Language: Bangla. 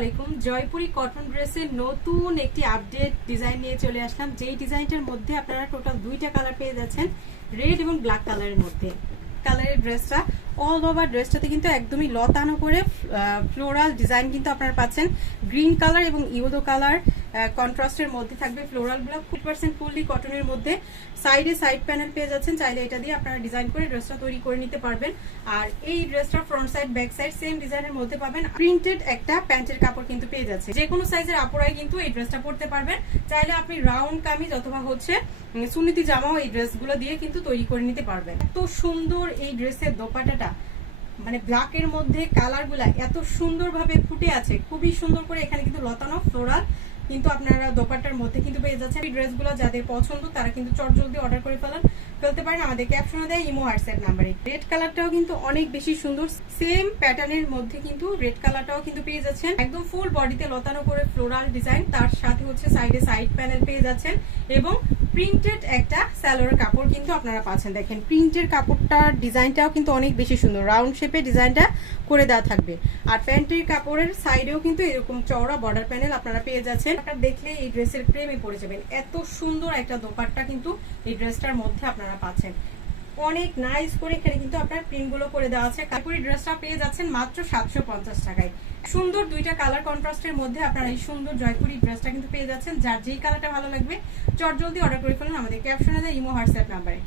আলাইকুম। জয়পুরি কটন ড্রেসের নতুন একটি আপডেট ডিজাইন নিয়ে চলে আসলাম। যেই ডিজাইনটার মধ্যে আপনারা টোটাল দুইটা কালার পেয়ে যাচ্ছেন রেড এবং ব্ল্যাক কালারের মধ্যে। কালারের ড্রেসটা অল ওভার ড্রেসটাতে কিন্তু একদমই লতানো করে ফ্লোরাল ডিজাইন কিন্তু আপনারা পাচ্ছেন। গ্রিন কালার এবং ইউদো কালার কন্ট্রাস্টের মধ্যে থাকবে। ফ্লোরালগুলো ফুল পার্সেন্ট ফুললি কটনের মধ্যে। সাইডে সাইড প্যানেল পেয়ে যাচ্ছেন, চাইলে এটা দিয়ে আপনারা ডিজাইন করে ড্রেসটা তৈরি করে নিতে পারবেন। আর এই ড্রেসটা front side back side same ডিজাইনের মধ্যে পাবেন। প্রিন্টেড একটা প্যান্টের কাপড় কিন্তু পেয়ে যাচ্ছে। যে কোনো সাইজের আপুরাই কিন্তু এই ড্রেসটা পরতে পারবেন। চাইলে আপনি রাউন্ড কামিজ অথবা হচ্ছে সুনীতি জামাও এই ড্রেসগুলো দিয়ে কিন্তু তৈরি করে নিতে পারবেন। এত সুন্দর এই ড্রেসের দোপাটাটা মানে ব্ল্যাক এর মধ্যে কালারগুলা এত সুন্দরভাবে ফুটে আছে। খুবই সুন্দর করে এখানে কিন্তু লতানো ফ্লোরাল কিন্তু আপনারা দোপাট্টার মধ্যে কিন্তু পেয়ে যাচ্ছেন। এই ড্রেসগুলো যাদের পছন্দ, তারা কিন্তু চট জলদি অর্ডার করে ফেলান ফেলতে পারেন। আমাদের ক্যাপশনে দেয় ইমো হোয়াটসঅ্যাপ নাম্বারে। রেড কালারটাও কিন্তু অনেক বেশি সুন্দর। সেম প্যাটার্নের মধ্যে কিন্তু রেড কালারটাও কিন্তু পেয়ে যাচ্ছেন। একদম ফুল বডিতে লতানো করে ফ্লোরাল ডিজাইন তার সাথে হচ্ছে সাইডে সাইড প্যানেল পেয়ে যাচ্ছেন এবং প্রিন্টেড একটা স্যালোয়ার কাপড় কিন্তু আপনারা পাচ্ছেন। দেখেন প্রিন্টের কাপড়টার ডিজাইনটাও কিন্তু অনেক বেশি সুন্দর। রাউন্ড শেপে ডিজাইনটা করে দেওয়া থাকবে। আর প্যান্টের কাপড়ের সাইডেও কিন্তু এরকম চওড়া বর্ডার প্যানেল আপনারা পেয়ে যাচ্ছেন। আপনারা দেখলে এই ড্রেসের প্রেমে পড়ে যাবেন। এত সুন্দর একটা দোপাট্টা কিন্তু এই ড্রেসটার মধ্যে আপনারা পাচ্ছেন। অনেক নাইস করে এখানে কিন্তু আপনার প্রিন্টগুলো করে দেওয়া আছে। কাপুরি ড্রেসটা পেয়ে যাচ্ছেন মাত্র সাতশো পঞ্চাশ টাকায়। সুন্দর দুইটা কালার কন্ট্রাস্টের মধ্যে আপনারা এই সুন্দর জয়পুরি ড্রেসটা কিন্তু পেয়ে যাচ্ছেন। যার যেই কালারটা ভালো লাগবে চট জলদি অর্ডার করে ফেলুন আমাদের ক্যাপশনে দেয় ইমো হোয়াটসঅ্যাপ নাম্বারে